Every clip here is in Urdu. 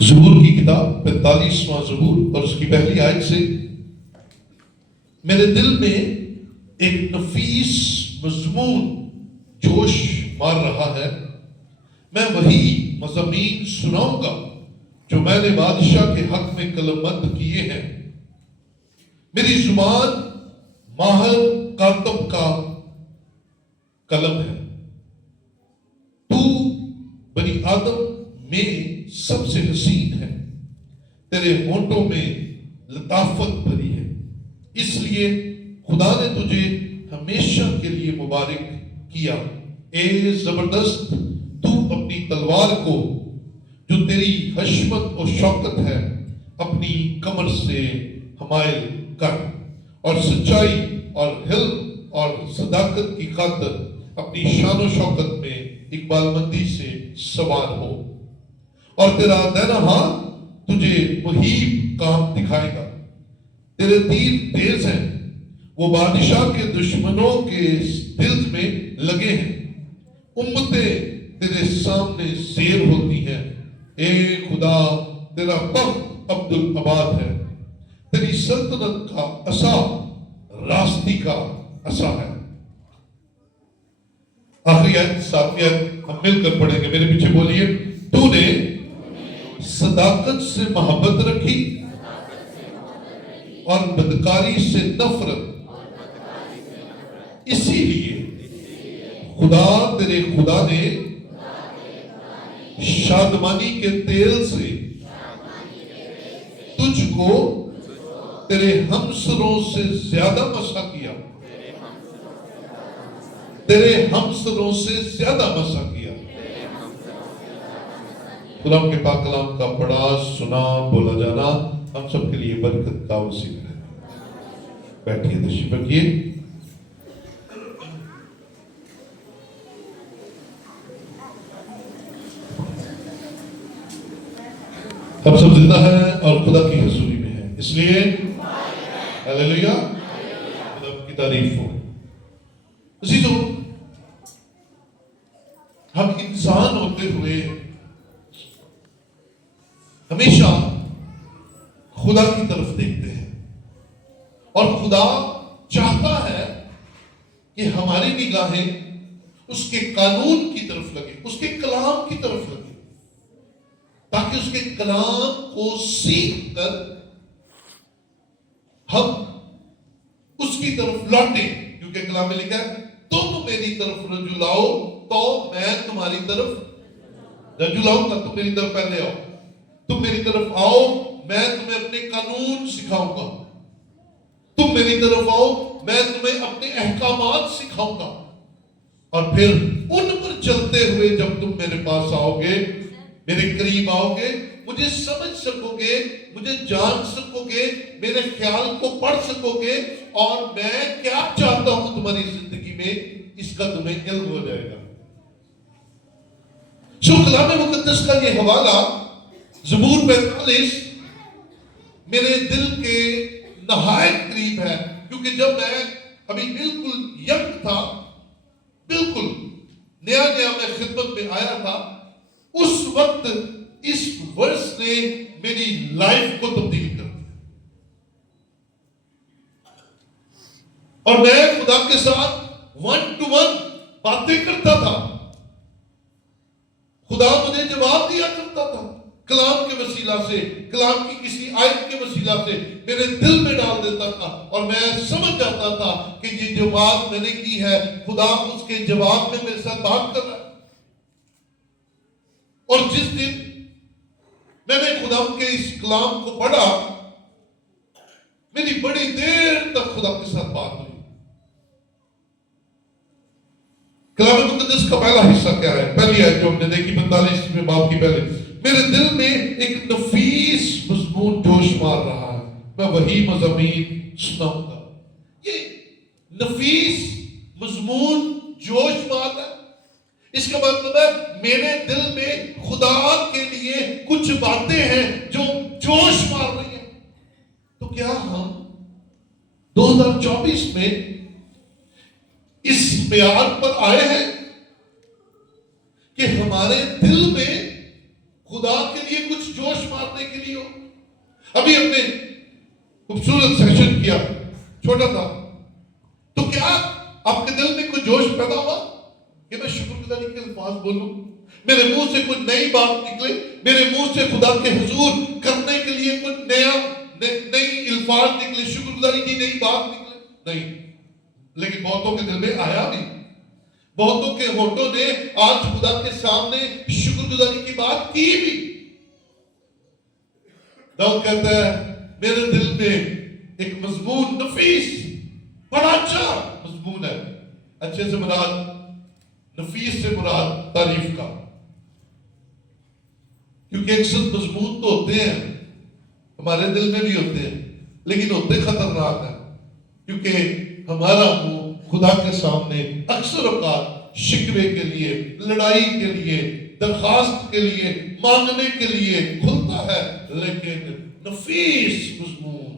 زبور کی کتاب 45واں زبور اور اس کی پہلی آیت سے میرے دل میں ایک نفیس مضمون جوش مار رہا ہے. میں وہی مضامین سناؤں گا جو میں نے بادشاہ کے حق میں قلم بند کیے ہیں. میری زبان ماہر کاتب کا قلم ہے. تو بنی آدم میں سب سے حسین ہے. تیرے ہونٹوں میں لطافت بھری ہے. اس لیے خدا نے تجھے ہمیشہ کے لیے مبارک کیا. اے زبردست، تو اپنی تلوار کو جو تیری حشمت اور شوکت ہے اپنی کمر سے حمائل کر، اور سچائی اور حلم اور صداقت کی خاطر اپنی شان و شوکت میں اقبال مندی سے سوار ہو. اور تیرا دائنا ہاتھ تجھے مہیب کام دکھائے گا. تیرے تیر تیز ہیں، وہ بادشاہ کے دشمنوں کے دل میں لگے ہیں. امتیں تیرے سامنے زیر ہوتی ہیں. اے خدا، تیرا تخت عبدالآباد ہے. تیری سلطنت کا عصا راستی کا عصا ہے. آخری آیت ساتویں آیت ہم مل کر پڑھیں گے. میرے پیچھے بولیے. تو نے صداقت سے محبت رکھی اور بدکاری سے نفرت. اسی لیے خدا تیرے خدا نے شادمانی کے تیل سے تجھ کو تیرے ہمسروں سے زیادہ مسا کیا. تیرے ہمسروں سے زیادہ مسا کیا. خدا کے پاک کلام کا پڑھا، سنا، بولا جانا ہم سب کے لیے برکت کا وسیلہ ہے. بیٹھیے، تشریف رکھیے. ہم سب زندہ ہیں اور خدا کی حضوری میں ہیں، اس لیے ہلیلویا، خدا کی تعریف ہو. عزیزو، ہم انسان ہوتے ہوئے ہمیشہ خدا کی طرف دیکھتے ہیں، اور خدا چاہتا ہے کہ ہماری نگاہیں اس کے قانون کی طرف لگے، اس کے کلام کی طرف لگے، تاکہ اس کے کلام کو سیکھ کر ہم اس کی طرف لوٹیں. کیونکہ کلام میں لکھا ہے تم میری طرف رجوع لاؤ تو میں تمہاری طرف رجوع لاؤں گا. تم میری طرف پہلے آؤ، تم میری طرف آؤ، میں تمہیں اپنے قانون سکھاؤں گا. تم میری طرف آؤ، میں تمہیں اپنے احکامات سکھاؤں گا. اور پھر ان پر چلتے ہوئے جب تم میرے پاس آؤ گے، میرے قریب آؤ گے، مجھے سمجھ سکو گے، مجھے جان سکو گے، میرے خیال کو پڑھ سکو گے، اور میں کیا چاہتا ہوں تمہاری زندگی میں اس کا تمہیں علم ہو جائے گا. سو کلام مقدس کا یہ حوالہ زبور 45 میرے دل کے نہایت قریب ہے. کیونکہ جب میں ابھی بالکل ینگ تھا، بالکل نیا میں خدمت میں آیا تھا، اس وقت اس ورس نے میری لائف کو تبدیل کر دیا. اور میں خدا کے ساتھ 1 to 1 باتیں کرتا تھا. خدا مجھے جواب دیا کرتا تھا کلام کے وسیلہ سے، کلام کی کسی آیت کے وسیلہ سے میرے دل میں ڈال دیتا تھا، اور میں سمجھ جاتا تھا کہ یہ جو بات میں نے کی ہے خدا اس کے جواب میں میرے ساتھ بات کر رہا ہے. اور جس دن میں نے خدا کے اس کلام کو پڑھا، میری بڑی دیر تک خدا کے ساتھ بات ہوئی. کلام مقدس کا پہلا حصہ کیا ہے؟ پہلی آیت جو ہم نے دیکھی 45ویں باب کی پہلے، میرے دل میں ایک نفیس مضمون جوش مار رہا ہے، میں وہی مضامین سناؤں گا. یہ نفیس مضمون جوش مار رہا ہے، اس کا مطلب ہے میرے دل میں خدا کے لیے کچھ باتیں ہیں جو جوش مار رہی ہیں. تو کیا ہم 2024 میں اس معیار پر آئے ہیں کہ ہمارے دل میں خدا کے لیے کچھ کچھ جوش مارنے کے لیے ہو. ابھی ہم نے خوبصورت سیشن کیا, چھوٹا تھا, تو کیا آپ کے دل میں کوئی جوش پیدا ہوا کہ میں شکر گزاری کے الفاظ بولوں, میرے منہ سے کوئی نئی بات نکلے, میرے منہ سے خدا کے حضور کرنے کے لیے کوئی نئی الفاظ نکلے, شکر گزاری کی نئی بات نکلے؟ نہیں. لیکن بہتوں کے دل میں آیا بھی, بہتوں کے ہونٹوں نے آج خدا کے سامنے شکر گزاری کی بات کی بھی. داؤد کہتا ہے میرے دل میں ایک مضمون نفیس بڑا اچھا مضمون ہے. اچھے سے مراد, نفیس سے مراد تعریف کا, کیونکہ اکثر مضمون تو ہوتے ہیں ہمارے دل میں بھی ہوتے ہیں, لیکن ہوتے خطرناک ہیں, کیونکہ ہمارا منہ خدا کے سامنے اکثر اوقات شکوے کے لیے, لڑائی کے لیے, درخواست کے لیے, مانگنے کے لیے کھلتا ہے, لیکن نفیس مضمون,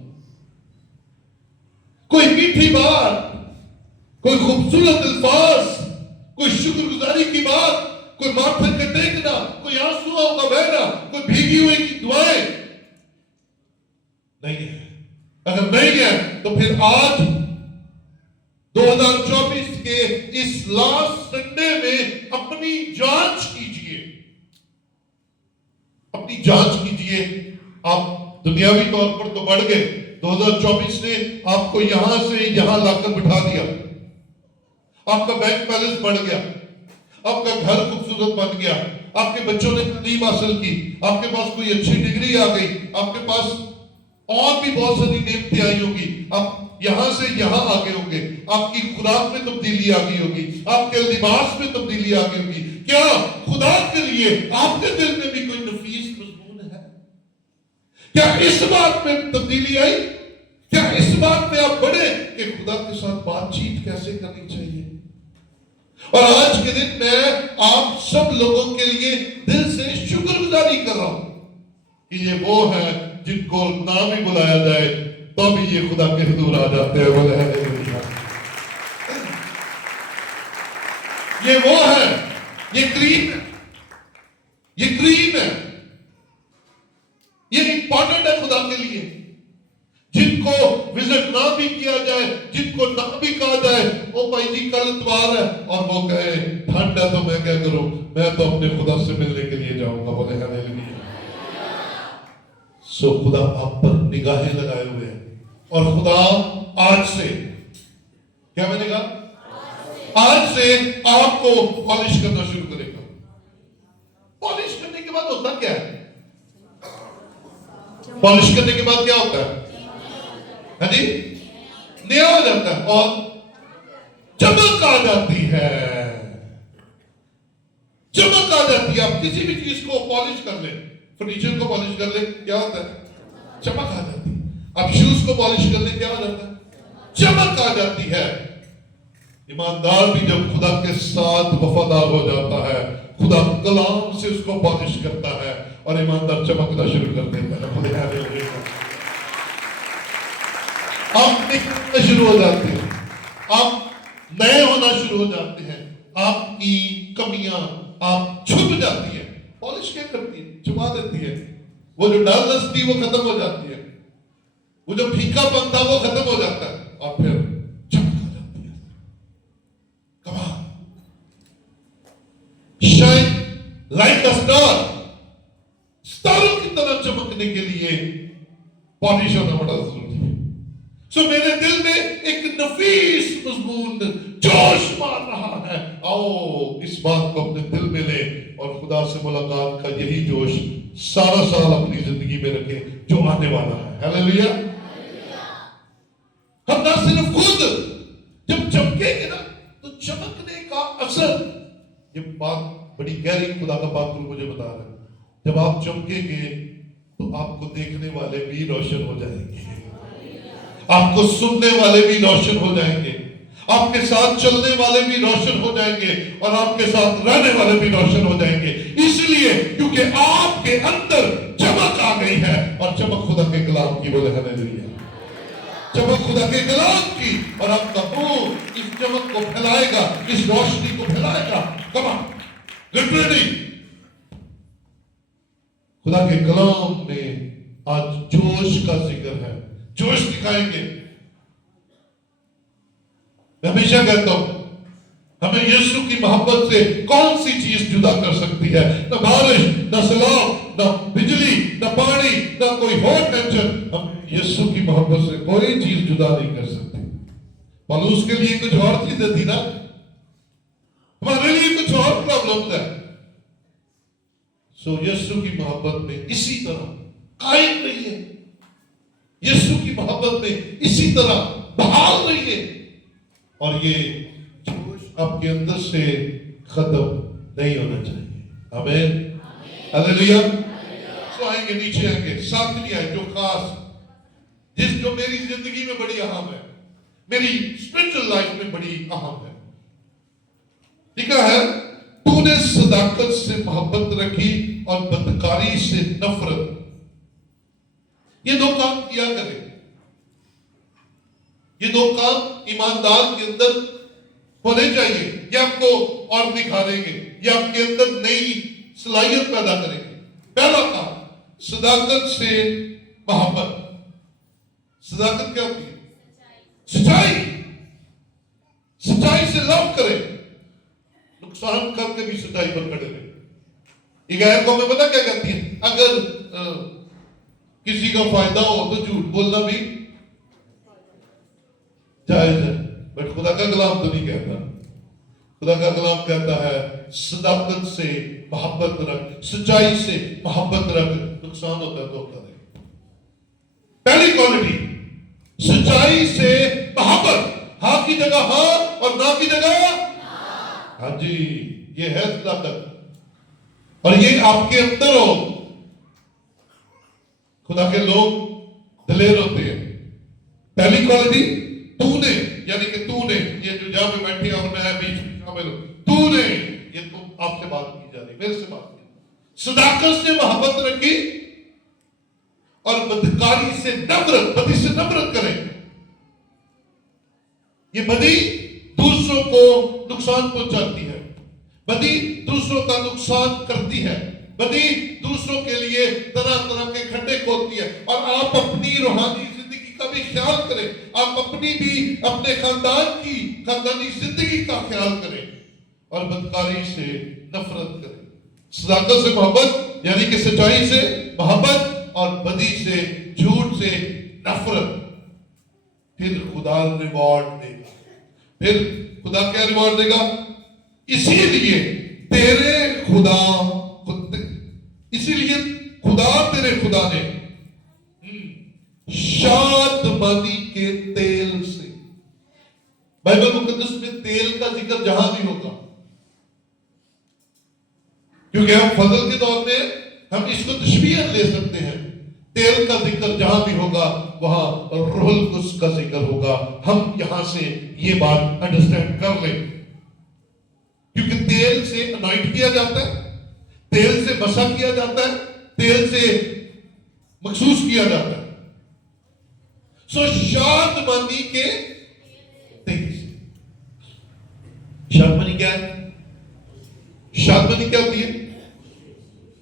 کوئی میٹھی بات, کوئی خوبصورت الفاظ, کوئی شکر گزاری کی بات, کوئی ماتھے کا ٹیکنا, کوئی آنسوؤں کا بہنا, کوئی بھیگی ہوئی کی دعائیں نہیں ہے. اگر نہیں ہے تو پھر آج 2024 کے اس لاسٹ سنڈے میں اپنی جانچ کیجئے, اپنی جانچ کیجئے. آپ دنیاوی طور پر تو بڑھ گئے, 2024 نے آپ کو یہاں سے یہاں لا کر بٹھا دیا, آپ کا بینک بیلنس بڑھ گیا, آپ کا گھر خوبصورت بن گیا, آپ کے بچوں نے تعلیم حاصل کی, آپ کے پاس کوئی اچھی ڈگری آ گئی, آپ کے پاس اور بھی بہت ساری نعمتیں آئی ہوگی, آپ یہاں سے یہاں آگے ہوں گے, آپ کی خوراک میں تبدیلی آ گئی ہوگی, آپ کے لباس میں تبدیلی آ گئی ہوگی. کیا خدا کے لیے آپ کے دل میں بھی کوئی نفیس مضمون ہے؟ کیا اس بات میں تبدیلی آئی؟ کیا اس بات میں آپ بڑھے کہ خدا کے ساتھ بات چیت کیسے کرنی چاہیے؟ اور آج کے دن میں آپ سب لوگوں کے لیے دل سے شکر گزاری کر رہا ہوں کہ یہ وہ ہے جن کو نام ہی بلایا جائے تو بھی یہ خدا کے حضور آ جاتے ہیں. بولے ہاللیلویا. یہ وہ ہے, یہ کریم ہے, یہ کریم ہے, یہ امپورٹنٹ ہے خدا کے لیے. جن کو وزٹ نہ بھی کیا جائے, جن کو نہ بھی کہا جائے او بھائی جی کل اتوار ہے, اور وہ کہے ٹھنڈ ہے تو میں کیا کروں, میں تو اپنے خدا سے ملنے کے لیے جاؤں گا. بولے ہاللیلویا. سو خدا آپ پر نگاہیں لگائے ہوئے ہیں, اور خدا آج سے, کیا میں نے کہا, آج سے آپ کو پالش کرنا شروع کرے گا. پالش کرنے کے بعد ہوتا کیا ہے؟ پالش کرنے کے بعد کیا ہوتا ہے؟ ہاں جی, نیا ہو جاتا ہے اور چمک آ جاتی ہے. چمک آ جاتی ہے. آپ کسی بھی چیز کو پالش کر لیں, فرنیچر کو پالش کر لیں, کیا ہوتا ہے؟ چمک آ جاتی ہے. آپ شوز کو پالش کر لیں, کیا ہو جاتا ہے؟ چمک آ جاتی ہے. ایماندار بھی جب خدا کے ساتھ وفادار ہو جاتا ہے, خدا کلام سے اس کو پالش کرتا ہے اور ایماندار چمکنا شروع کر دیتا ہے. آپ نکلنا شروع ہو جاتے ہیں, آپ نئے ہونا شروع ہو جاتے ہیں, آپ کی کمیاں آپ چھپ جاتی ہیں. پالش کیا کرتی ہے؟ چھپا دیتی ہے. وہ جو ڈالنس تھی وہ ختم ہو جاتی ہے, وہ جو پھیکا پن تھا وہ ختم ہو جاتا ہے, اور پھر چمک آ جاتی ہے. کمال. شائن لائک اے اسٹار, ستاروں کی طرح چمکنے کے لیے پالش ہونا بڑا ضروری ہے. سو میرے دل میں ایک نفیس مضمون جوش مار رہا ہے. آؤ اس بات کو اپنے دل میں لیں اور خدا سے ملاقات کا یہی جوش سارا سال اپنی زندگی میں رکھیں جو آنے والا ہے. ہاللیلویا. ہم نہ صرف خود جب چمکیں گے نا تو چمکنے کا اثر, یہ بات بڑی گہری خدا کا پاک روح مجھے بتا رہا ہے, جب آپ چمکیں گے تو آپ کو دیکھنے والے بھی روشن ہو جائیں گے, آپ کو سننے والے بھی روشن ہو جائیں گے, آپ کے ساتھ چلنے والے بھی روشن ہو جائیں گے, اور آپ کے ساتھ رہنے والے بھی روشن ہو جائیں گے. اس لیے کیونکہ آپ کے اندر چمک آ گئی ہے, اور چمک خدا کے کلام کی. بولے ہاللیلویا. چمک خدا کے کلام کی, اور آپ کا منہ اس چمک کو پھیلائے گا, اس روشنی کو پھیلائے گا. کم آن, گیٹ ریڈی. خدا کے کلام میں آج جوش کا ذکر ہے، جوش دکھائیں گے۔ میں ہمیشہ کہتا ہوں ہمیں یسوع کی محبت سے کون سی چیز جدا کر سکتی ہے؟ نہ بارش، نہ سیلاب، نہ بجلی، نہ پانی، نہ کوئی اور ٹینشن، ہمیں یسوع کی محبت سے کوئی چیز جدا نہیں کر سکتی۔ پالوس کے لیے کچھ اور چیزیں تھی نا، ہمارے لیے کچھ اور پرابلم ہے۔ سو یسوع کی محبت میں اسی طرح قائم رہیے، یسوع کی محبت میں اسی طرح بحال رہیے، اور یہ جوش آپ کے اندر سے ختم نہیں ہونا چاہیے۔ آمین، ہلیلویا۔ سو آئیں گے، نیچے آئیں گے، ساتویں آیت جو خاص جو میری زندگی میں بڑی اہم ہے، میری اسپرچل لائف میں بڑی اہم ہے۔ لکھا ہے تو نے صداقت سے محبت رکھی اور بدکاری سے نفرت۔ یہ دو کام کیا کرے، یہ دو کام ایماندار کے اندر ہونے چاہیے، یہ آپ کو اور نکھاریں گے، یہ آپ کے اندر نئی صلاحیت پیدا کریں گے۔ پہلا کام، صداقت سے محبت۔ صداقت کیا ہوتی ہے؟ سچائی، سچائی سے لو کریں، نقصان کر کے بھی سچائی پر کھڑے رہے۔ یہ غیر قومیں پتہ کیا کہتی ہیں؟ اگر کسی کا فائدہ ہو تو جھوٹ بولنا بھی جائز ہے، بٹ خدا کا کلام تو نہیں کہتا۔ خدا کا کلام کہتا ہے صداقت سے محبت رکھ، سچائی سے محبت رکھ، نقصان ہوتا ہے تو ہوتا رہے۔ پہلی کوالٹی، سچائی سے محبت، ہاں کی جگہ ہاں اور نہ کی جگہ ہاں جی، یہ ہے صداقت، اور یہ آپ کے اندر ہو۔ خدا کے لوگ دلیر ہوتے ہیں۔ پہلی کوالٹی، تو نے، یعنی کہ تو نے، یہ جو جہاں پہ بیٹھے اور میں بیچ میں شامل ہوں، تو نے، یہ تو آپ سے بات کی جا رہی، میرے سے بات کی۔ صداقت سے محبت رکھی اور بدکاری سے نفرت، بدی سے نفرت کریں۔ یہ بدی دوسروں کو نقصان پہنچاتی ہے، بدی دوسروں کا نقصان کرتی ہے، بدی دوسروں کے لیے طرح طرح کے کھڈے کھودتی ہے، اور آپ اپنی روحانی زندگی کا بھی خیال کریں، آپ اپنی بھی اپنے خاندان کی خاندانی زندگی کا خیال کریں، اور بدکاری سے نفرت کریں۔ صداقت سے محبت یعنی کہ سچائی سے محبت اور بدی سے، جھوٹ سے نفرت، پھر خدا ریوارڈ دے گا۔ پھر خدا کیا ریوارڈ دے گا؟ اسی لیے تیرے خدا، اسی لیے خدا تیرے خدا نے شادمانی کے تیل سے، بائبل مقدس میں تیل کا ذکر جہاں بھی ہوگا، کیونکہ ہم فضل کے دور میں ہم اس کو تشبیہ لے سکتے ہیں، تیل کا ذکر جہاں بھی ہوگا وہاں روح القدس کا ذکر ہوگا۔ ہم یہاں سے یہ بات انڈرسٹینڈ کر لیں، کیونکہ تیل سے انائٹ کیا جاتا ہے، تیل سے مسح کیا جاتا ہے، تیل سے مخصوص کیا جاتا ہے۔ سو شادمانی کے تیل سے، شادمانی کیا ہے؟ شادمانی کیا ہوتی ہے؟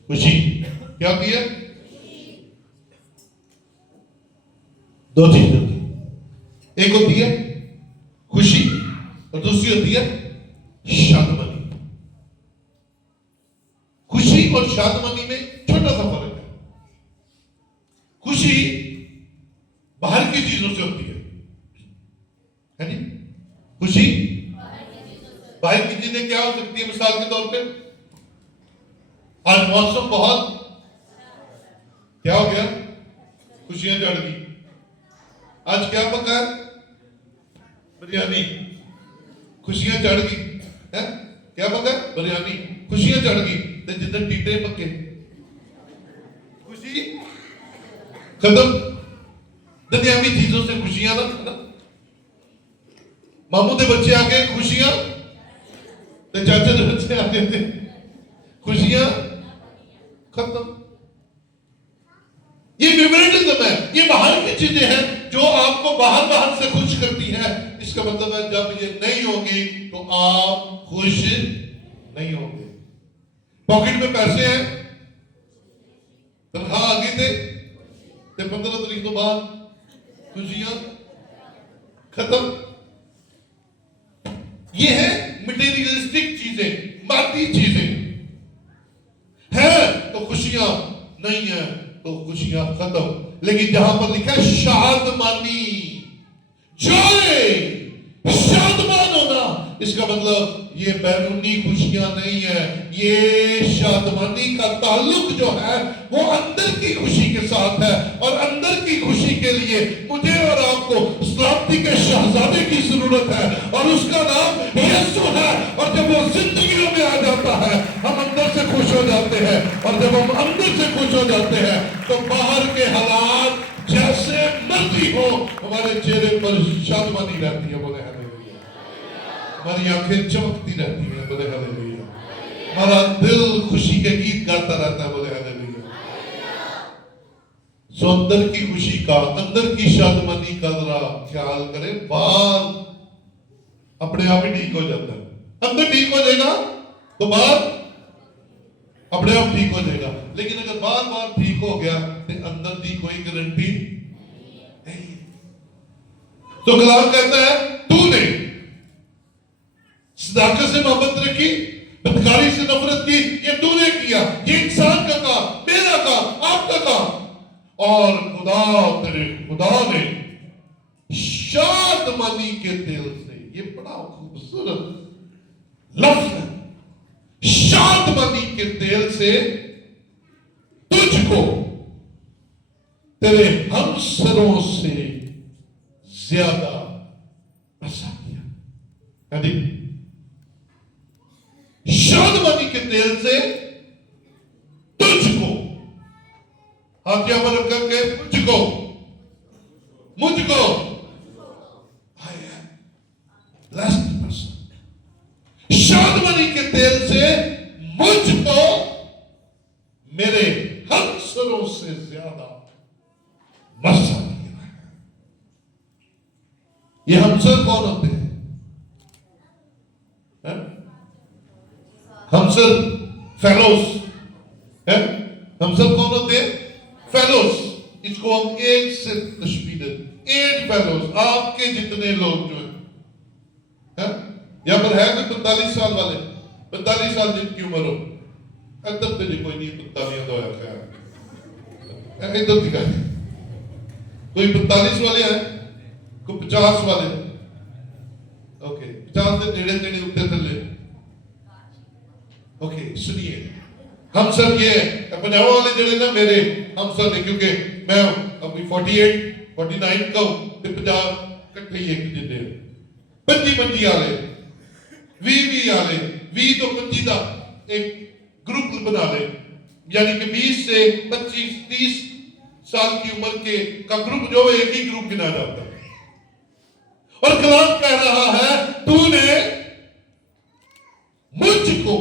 خوشی۔ کیا ہوتی ہے؟ دو چیزیں ہوتی ہیں، ایک ہوتی ہے خوشی اور دوسری ہوتی ہے شادمانی۔ خوشی اور شادمانی میں چھوٹا سا فرق ہے۔ خوشی باہر کی چیزوں سے ہوتی ہے جی، خوشی باہر کی چیزیں کیا ہو سکتی ہے؟ مثال کے طور پہ آج موسم بہت کیا ہو گیا، خوشیاں چڑھ گئی۔ آج کیا پکا ہے؟ بریانی، خوشیاں چڑھ گئی۔ کیا پکا ہے؟ بریانی، خوشیاں چڑھ گئی۔ تو جدھر ٹیٹے پکے خوشی ختم۔ دنیاوی چیزوں سے خوشیاں نہ، ماموں دے بچے آ گئے خوشیاں، تو چاچا دے بچے آ گئے تھے خوشیاں ختم۔ یہ فیورٹزم ہے، یہ باہر کی چیزیں ہیں جو آپ کو باہر سے خوش کرتی ہیں۔ اس کا مطلب ہے جب یہ نہیں ہوگی تو آپ خوش نہیں ہوں گے۔ پاکٹ میں پیسے ہیں، باقی تھے 15 تاریخ تو بعد خوشیاں ختم. یہ ہے مٹیریلسٹک چیزیں، مادی چیزیں ہیں تو خوشیاں نہیں ہیں تو خوشیاں ختم. لیکن جہاں پر لکھا ہے شادمانی، جوائے، شادمان ہونا، اس کا مطلب یہ بیرونی خوشیاں نہیں ہے. یہ شادمانی کا تعلق جو ہے وہ اندر کی خوشی کے ساتھ ہے. اور اندر کی خوشی کے لیے مجھے اور آپ کو سلامتی کے شہزادے کی ضرورت ہے، اور اس کا نام یسوع ہے. اور جب وہ زندگیوں میں آ جاتا ہے ہم اندر سے خوش ہو جاتے ہیں، اور جب ہم اندر سے خوش ہو جاتے ہیں تو باہر کے حالات جیسے مرضی ہو ہمارے چہرے پر شادمانی رہتی ہے. بولے ہاللیلویا. ہماری آنکھیں چمکتی رہتی ہیں. بولے ہاللیلویا. ہمارا دل خوشی کے گیت گاتا رہتا ہے. بولے ہاللیلویا. سو اندر کی خوشی کا، اندر کی شادمانی کا ذرا خیال کریں. بات اپنے آپ ہی ٹھیک ہو جاتا ہے. اندر ٹھیک ہو جائے گا تو بات اپنے آپ ٹھیک ہو جائے گا. لیکن اگر بار بار ٹھیک ہو گیا تو اندر کی کوئی گارنٹی نہیں. تو کلام کہتا ہے تو نے صداقت سے محبت رکھی، بدکاری سے نفرت کی. یہ تو نے کیا. یہ انسان کا کام، میرا کام، آپ کا کام. اور خدا، تیرے خدا نے شادمانی کے تیل سے، یہ بڑا خوبصورت لفظ ہے، شادمانی کے تیل سے تجھ کو تیرے ہمسروں سے زیادہ مسا کیا. یعنی شادمانی کے تیل سے تجھ کو، ہاتھ یہاں پر رکھ کر کے مجھ کو I am blessed person. شادمانی کے تیل سے مجھ کو میرے ہمسروں سے زیادہ مسا کیا ہے. یہ ہمسر کون ہوتے ہیں؟ ہمسر فیلوز ہے. ہمسر کون ہوتے ہیں؟ فیلوز. اس کو ہم ایج سے تشبیہ دیتے ہیں. ایج فیلوز، آپ کے جتنے لوگ جو ہیں. یہاں پر ہے کہ 45 سال والے، 45 سال جن کی عمر ہو، ادھر تو کوئی نہیں 45 تو ہے خیر ادھر دکھا ہے. کوئی 45 والے ہیں، کوئی 50 والے ہیں. اوکے 50 سے نیڑے نیڑے اٹھتے تھلے. اوکے سنیے، ہم سب یہ پنجاب والے جڑے نا میرے ہم سب نے، کیونکہ میں ابھی 48 49 کا ہوں، پھر 50 کٹھے ہی ایک جنے 25 آلے 20 آلے 20 تو 25 دا ایک گروپ بنا لے. یعنی کہ 20 سے 25 30 سال کی عمر کے کا گروپ جو ہے ایک ہی گروپ گنا جاتا ہے. اور کلام کہہ رہا ہے تو نے مجھ کو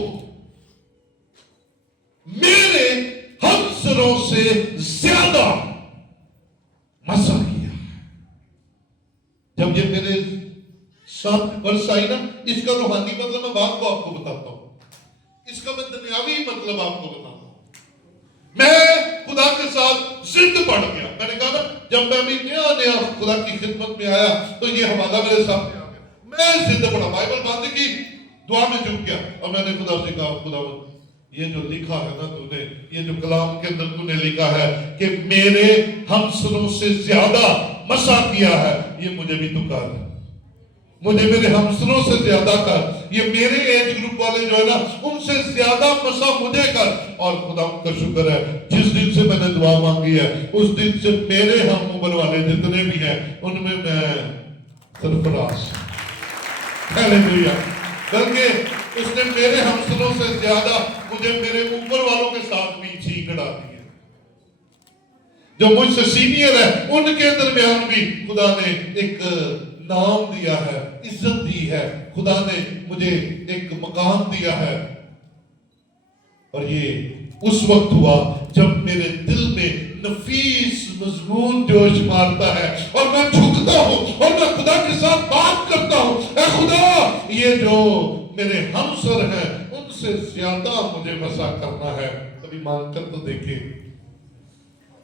میرے ہمسروں سے زیادہ مسا کیا. جب یہ میرے ساتھ ورس آئی نا، اس کا روحانی مطلب میں بات کو آپ کو بتاتا ہوں، اس کا میں دنیاوی مطلب آپ کو بتاتا ہوں. میں خدا کے ساتھ زند پڑ گیا. میں نے کہا نا جب میں بھی نیا خدا کی خدمت میں آیا تو یہ حوالہ میرے سامنے آ گیا. میں زند پڑا، بائبل باندھ کی، دعا میں جھک گیا اور میں نے خدا سے کہا خدا یہ جو لکھا ہے نا تو نے، یہ جو کلام کے اندر تو نے لکھا ہے کہ میرے ہمسروں سے زیادہ مسا کیا ہے، یہ مجھے بھی تو کر، مجھے میرے ہمسروں سے زیادہ کر. یہ میرے ایج گروپ والے جو ہے نا ان سے زیادہ مسا مجھے کر. اور خدا کا شکر ہے جس دن سے میں نے دعا مانگی ہے اس دن سے میرے ہم عمر والے جتنے بھی ہیں ان میں سرفراز. ہاللیلویا. بلکہ اس نے میرے ہمسروں سے زیادہ مجھے میرے اوپر والوں کے ساتھ بھی چھینک ڈال دی ہے. جو مجھ سے سینئر ہے ان کے درمیان بھی خدا نے ایک نام دیا ہے، عزت دی ہے. خدا نے مجھے ایک مقام دیا ہے. اور یہ اس وقت ہوا جب میرے دل میں نفیس مضمون جوش مارتا ہے اور میں جھکتا ہوں اور میں خدا کے ساتھ بات کرتا ہوں. اے خدا، یہ جو میرے ہمسر ہیں ان سے زیادہ مجھے مسا کرنا ہے. کبھی مان کر تو دیکھیں،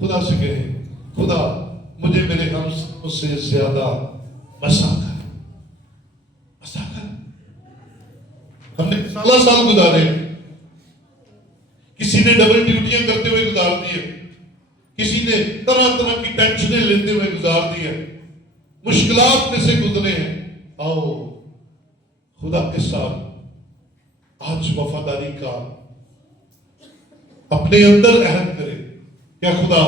خدا سے کہیں خدا مجھے میرے ہم سے زیادہ مسا کر، مسا کر۔ ہم نے سال گزارے، کسی نے ڈبل ڈیوٹیاں کرتے ہوئے گزار دیے، کسی نے طرح طرح کی ٹینشنیں لیتے ہوئے گزار دیے، مشکلات میں سے گزرے ہیں۔ آؤ خدا کے ساتھ آج وفاداری کا اپنے اندر عہد کرے، کیا خدا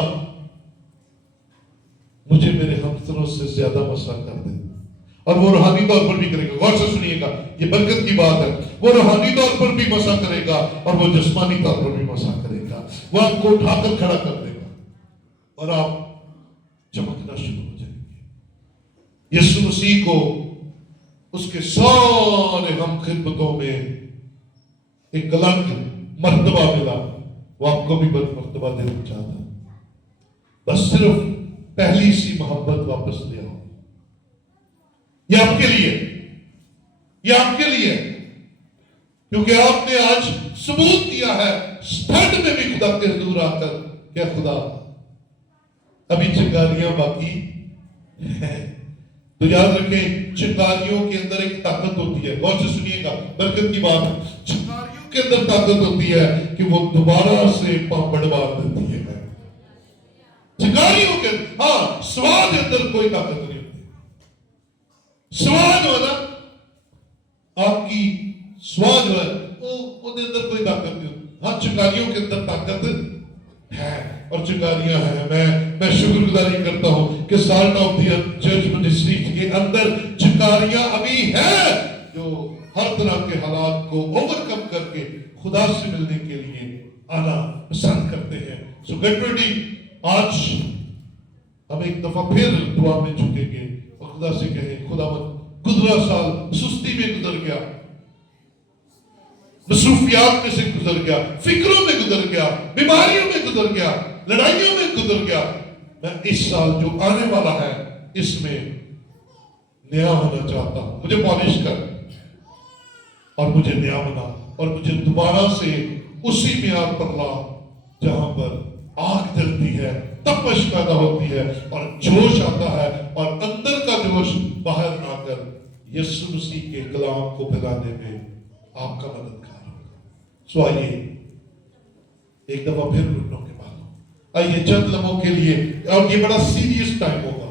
مجھے میرے ہمسروں سے زیادہ مسا کر دے، اور وہ روحانی طور پر بھی کرے گا۔ غور سے سنیے گا، یہ برکت کی بات ہے، وہ روحانی طور پر بھی مسا کرے گا اور وہ جسمانی طور پر بھی مسا کرے گا۔ وہ آپ کو اٹھا کر کھڑا کر دے گا اور آپ چمکنا شروع ہو جائیں گے۔ یسوع مسیح کو اس کے سارے ہم خدمتوں میں ایک الگ مرتبہ ملا، وہ آپ کو بھی مرتبہ دینا چاہتا ہے۔ بس صرف پہلی سی محبت واپس لے آؤ۔ یہ آپ کے لیے، یہ آپ کے لیے، کیونکہ آپ نے آج ثبوت دیا ہے اسٹینڈ میں بھی خدا کے حضور آ کر، کیا خدا ابھی چنگاریاں باقی ہیں؟ تو یاد رکھیں چنگاریوں کے اندر ایک طاقت ہوتی ہے، غور سے سنیے گا، برکت کی بات ہے، چنگاریوں کے اندر طاقت ہوتی ہے کہ وہ دوبارہ سے پاپڑ مار دیتی ہے۔ چنگاریوں کے اندر، ہاں سواد کے اندر کوئی طاقت نہیں ہوتی، سواد جو ہے نا آپ کی، سواد جو ہے وہ دے اندر کوئی طاقت نہیں ہوتی، ہاں چنگاریوں کے اندر طاقت ہے اور چنگاریاں ہیں۔ میں شکر گزاری کرتا ہوں کہ salt of the church ministry کے اندر چنگاریاں ابھی ہیں جو ہر طرح کے حالات کو اوور کم کر کے خدا سے ملنے کے لیے آنا پسند کرتے ہیں۔ سو گیٹ ریڈی، آج ہم ایک دفعہ پھر دعا میں جھکیں گے اور خدا سے کہیں خداوند گزرا سال سستی میں گزر گیا، مصروفیات میں سے گزر گیا، فکروں میں گزر گیا، بیماریوں میں گزر گیا، لڑائیوں میں گزر گیا، میں اس سال جو آنے والا ہے اس میں نیا ہونا چاہتا ہوں، مجھے پالش کر اور مجھے نیا بنا اور مجھے دوبارہ سے اسی معیار پر لا جہاں پر آگ جلتی ہے، تپش پیدا ہوتی ہے اور جوش آتا ہے اور اندر کا جوش باہر نہ کر یسوع مسیح کے کلام کو پھیلانے میں آپ کا مددگار ہوگا۔ سو آئیے ایک دفعہ پھر گھٹنوں کے بعد آئیے چند لمحوں کے لیے، اور یہ بڑا سیریس ٹائم ہوگا۔